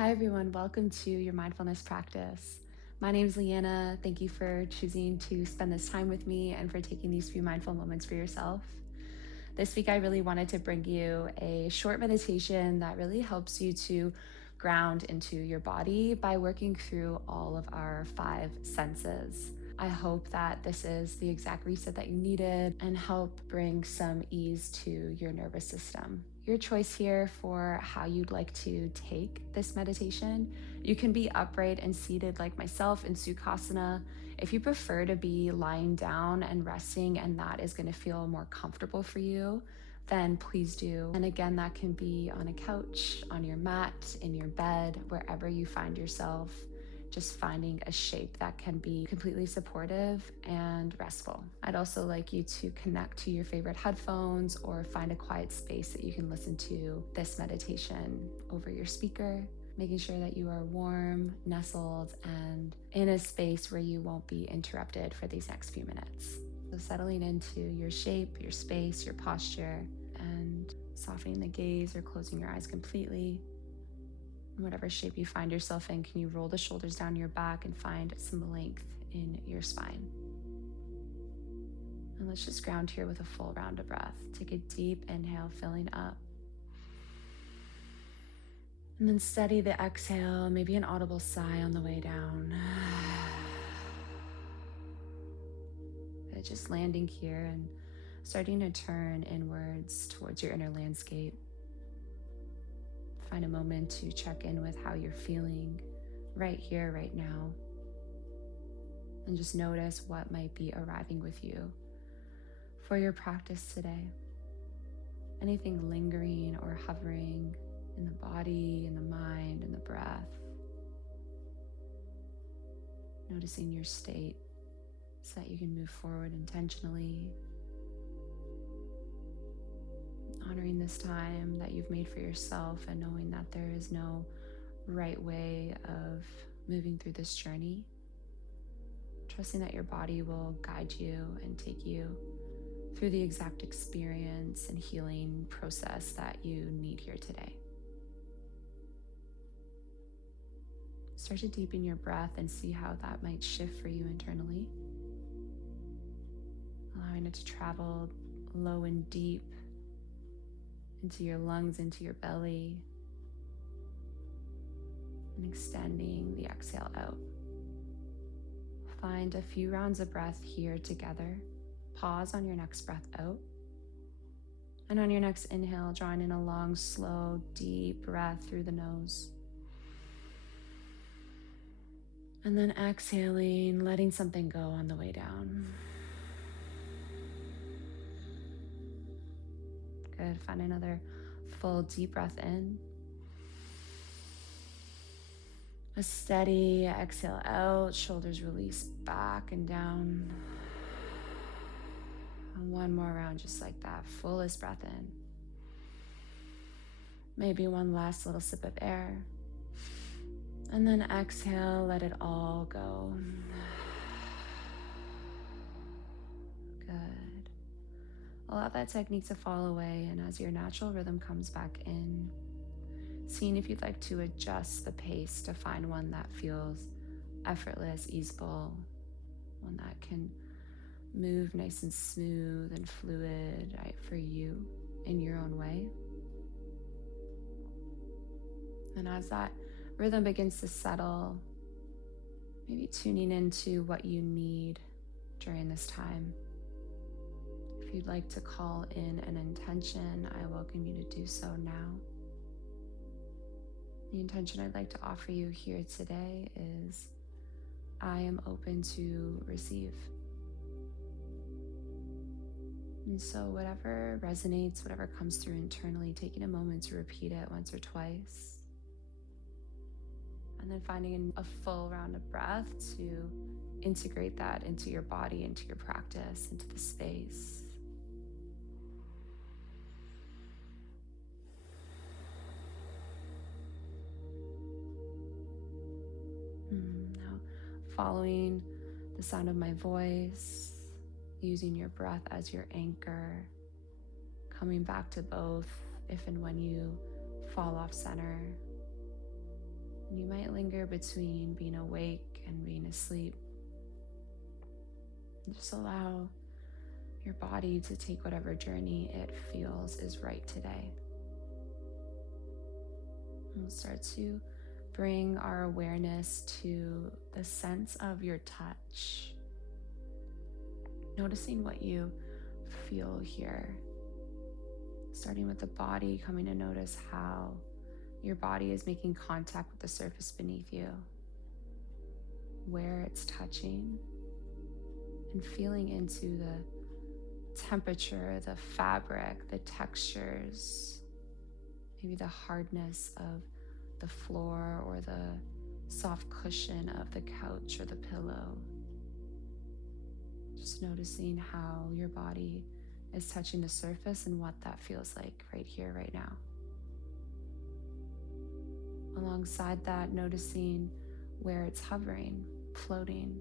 Hi, everyone. Welcome to your mindfulness practice. My name is Leanna. Thank you for choosing to spend this time with me and for taking these few mindful moments for yourself. This week, I really wanted to bring you a short meditation that really helps you to ground into your body by working through all of our five senses. I hope that this is the exact reset that you needed and help bring some ease to your nervous system. Your choice here for how you'd like to take this meditation. You can be upright and seated like myself in Sukhasana. If you prefer to be lying down and resting and that is going to feel more comfortable for you, then please do. And again, that can be on a couch, on your mat, in your bed, wherever you find yourself, just finding a shape that can be completely supportive and restful. I'd also like you to connect to your favorite headphones or find a quiet space that you can listen to this meditation over your speaker, making sure that you are warm, nestled, and in a space where you won't be interrupted for these next few minutes. So settling into your shape, your space, your posture, and softening the gaze or closing your eyes completely. In whatever shape you find yourself in, can you roll the shoulders down your back and find some length in your spine? And let's just ground here with a full round of breath. Take a deep inhale, filling up. And then steady the exhale, maybe an audible sigh on the way down. Just landing here and starting to turn inwards towards your inner landscape. Find a moment to check in with how you're feeling right here, right now. And just notice what might be arriving with you for your practice today. Anything lingering or hovering in the body, in the mind, in the breath. Noticing your state so that you can move forward intentionally. Honoring this time that you've made for yourself and knowing that there is no right way of moving through this journey. Trusting that your body will guide you and take you through the exact experience and healing process that you need here today. Start to deepen your breath and see how that might shift for you internally. Allowing it to travel low and deep into your lungs, into your belly, and extending the exhale out. Find a few rounds of breath here together. Pause on your next breath out. And on your next inhale, drawing in a long, slow, deep breath through the nose. And then exhaling, letting something go on the way down. Good. Find another full deep breath in. A steady exhale out, shoulders release back and down. And one more round just like that, fullest breath in. Maybe one last little sip of air. And then exhale, let it all go. Good. Allow that technique to fall away, and as your natural rhythm comes back in, seeing if you'd like to adjust the pace to find one that feels effortless, easeful, one that can move nice and smooth and fluid, right, for you in your own way. And as that rhythm begins to settle, maybe tuning into what you need during this time. If you'd like to call in an intention, I welcome you to do so now. The intention I'd like to offer you here today is, I am open to receive. And so whatever resonates, whatever comes through internally, taking a moment to repeat it once or twice. And then finding a full round of breath to integrate that into your body, into your practice, into the space. Now, following the sound of my voice, using your breath as your anchor, coming back to both if and when you fall off center. And you might linger between being awake and being asleep. And just allow your body to take whatever journey it feels is right today. And we'll start to bring our awareness to the sense of your touch. Noticing what you feel here. Starting with the body, coming to notice how your body is making contact with the surface beneath you, where it's touching, and feeling into the temperature, the fabric, the textures, maybe the hardness of the floor or the soft cushion of the couch or the pillow. Just noticing how your body is touching the surface and what that feels like right here, right now. Alongside that, noticing where it's hovering, floating,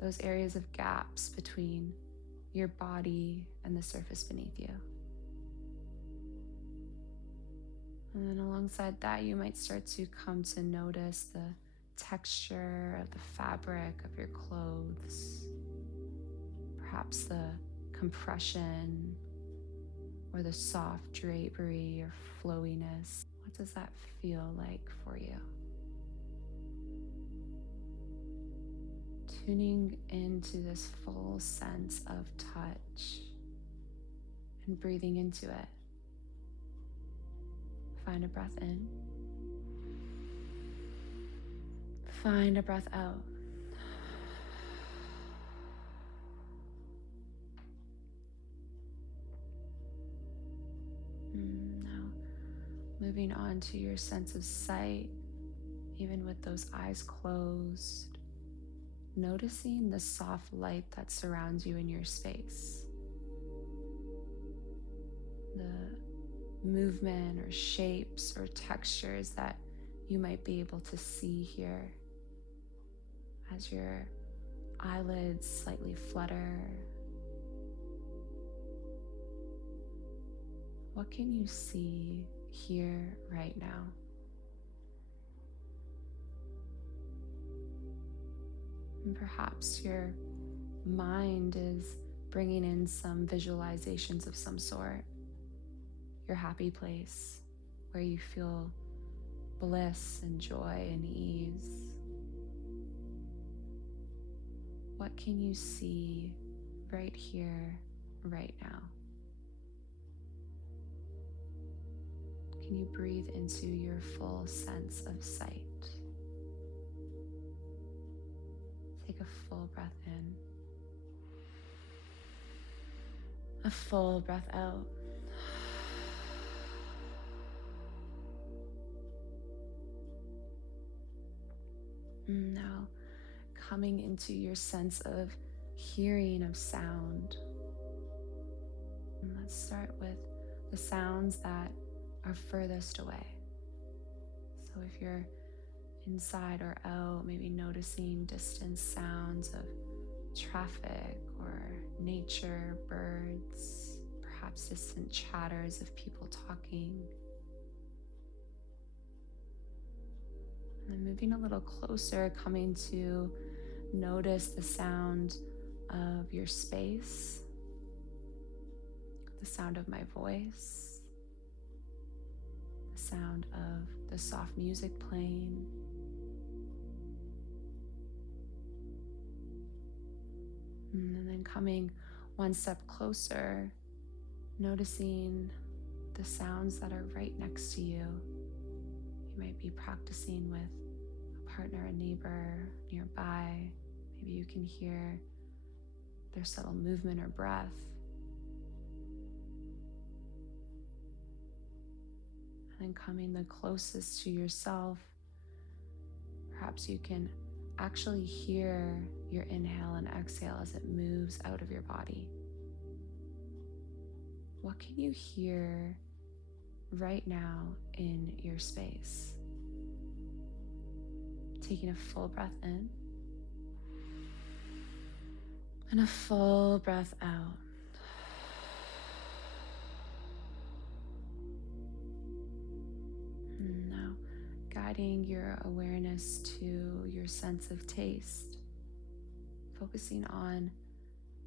those areas of gaps between your body and the surface beneath you. And then alongside that, you might start to come to notice the texture of the fabric of your clothes, perhaps the compression or the soft drapery or flowiness. What does that feel like for you? Tuning into this full sense of touch and breathing into it. Find a breath in. Find a breath out. Now, moving on to your sense of sight, even with those eyes closed, noticing the soft light that surrounds you in your space. The movement or shapes or textures that you might be able to see here as your eyelids slightly flutter. What can you see here right now? And perhaps your mind is bringing in some visualizations of some sort. Your happy place where you feel bliss and joy and ease. What can you see right here, right now? Can you breathe into your full sense of sight? Take a full breath in. A full breath out. Now, coming into your sense of hearing of sound. And let's start with the sounds that are furthest away. So if you're inside or out, maybe noticing distant sounds of traffic or nature, birds, perhaps distant chatters of people talking. And then moving a little closer, coming to notice the sound of your space, the sound of my voice, the sound of the soft music playing. And then coming one step closer, noticing the sounds that are right next to you. You might be practicing with a partner, a neighbor nearby. Maybe you can hear their subtle movement or breath. And then coming the closest to yourself, perhaps you can actually hear your inhale and exhale as it moves out of your body. What can you hear right now in your space? Taking a full breath in and a full breath out. And now adding your awareness to your sense of taste, focusing on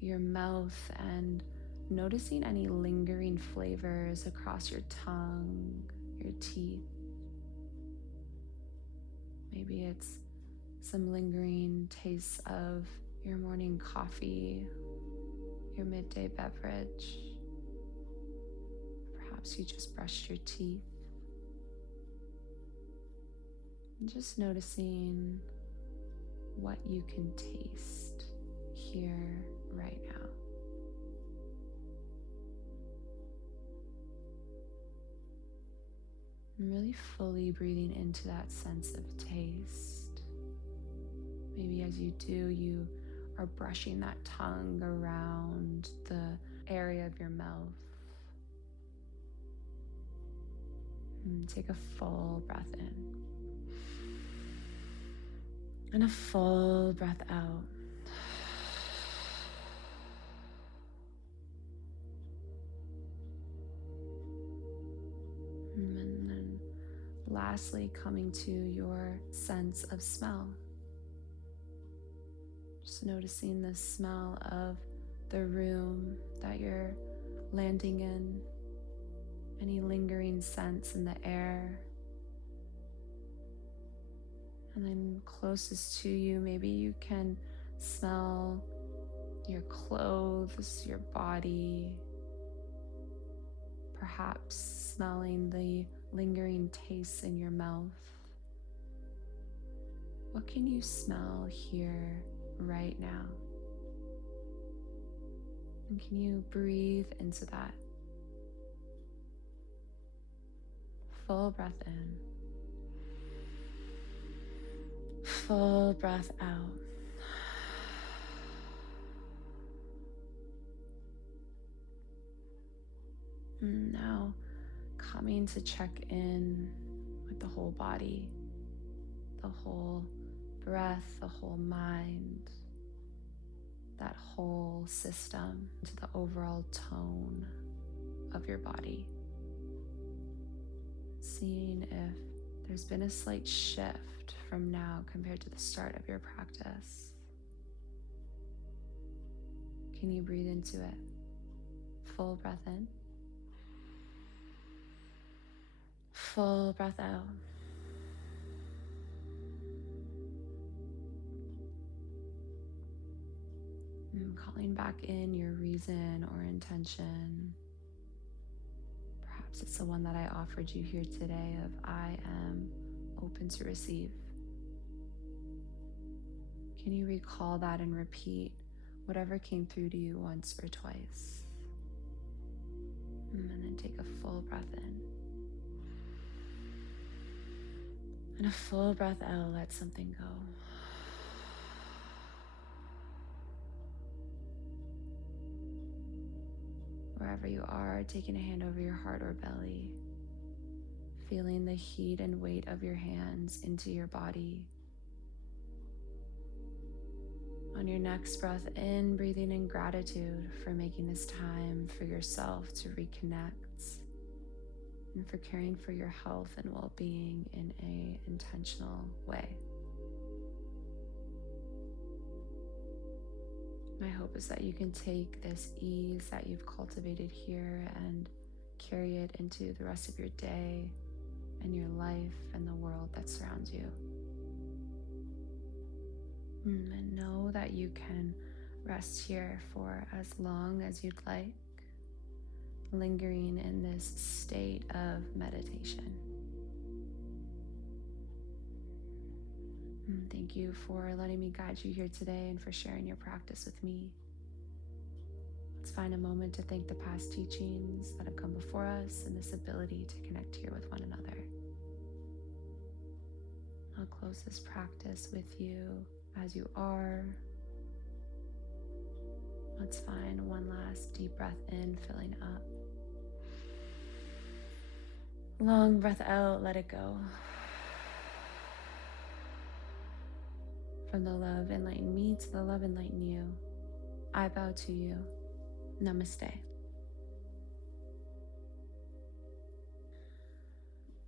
your mouth and noticing any lingering flavors across your tongue, your teeth. Maybe it's some lingering tastes of your morning coffee, your midday beverage. Perhaps you just brushed your teeth. And just noticing what you can taste here right now. And really fully breathing into that sense of taste. Maybe as you do, you are brushing that tongue around the area of your mouth. And take a full breath in. And a full breath out. And then lastly, coming to your sense of smell. Just noticing the smell of the room that you're landing in, any lingering scents in the air. And then closest to you, maybe you can smell your clothes, your body, perhaps smelling the lingering tastes in your mouth. What can you smell here right now? And can you breathe into that? Full breath in. Full breath out. And now coming to check in with the whole body, the whole breath, the whole mind, that whole system, to the overall tone of your body. Seeing if there's been a slight shift from now compared to the start of your practice. Can you breathe into it? Full breath in. Full breath out. And calling back in your reason or intention. Perhaps it's the one that I offered you here today of I am open to receive. Can you recall that and repeat whatever came through to you once or twice? And then take a full breath in. And a full breath out, let something go. Wherever you are, taking a hand over your heart or belly, feeling the heat and weight of your hands into your body. On your next breath in, breathing in gratitude for making this time for yourself to reconnect and for caring for your health and well-being in an intentional way. My hope is that you can take this ease that you've cultivated here and carry it into the rest of your day and your life and the world that surrounds you. And know that you can rest here for as long as you'd like, lingering in this state of meditation. And thank you for letting me guide you here today and for sharing your practice with me. Let's find a moment to thank the past teachings that have come before us and this ability to connect here with one another. I'll close this practice with you as you are. Let's find one last deep breath in, filling up. Long breath out, let it go. From the love enlighten me to the love enlighten you, I bow to you. Namaste.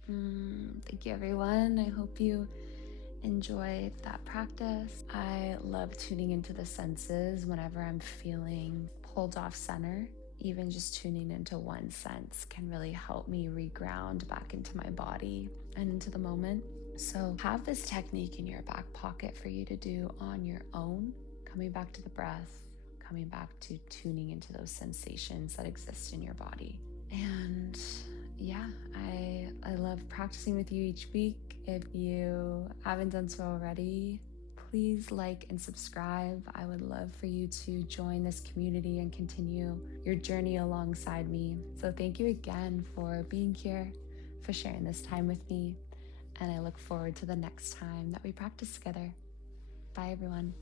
Thank you, everyone. I hope you enjoyed that practice. I love tuning into the senses whenever I'm feeling pulled off center. Even just tuning into one sense can really help me reground back into my body and into the moment. So, have this technique in your back pocket for you to do on your own, coming back to the breath, coming back to tuning into those sensations that exist in your body. And yeah, I love practicing with you each week. If you haven't done so already, please like and subscribe. I would love for you to join this community and continue your journey alongside me. So thank you again for being here, for sharing this time with me, and I look forward to the next time that we practice together. Bye, everyone.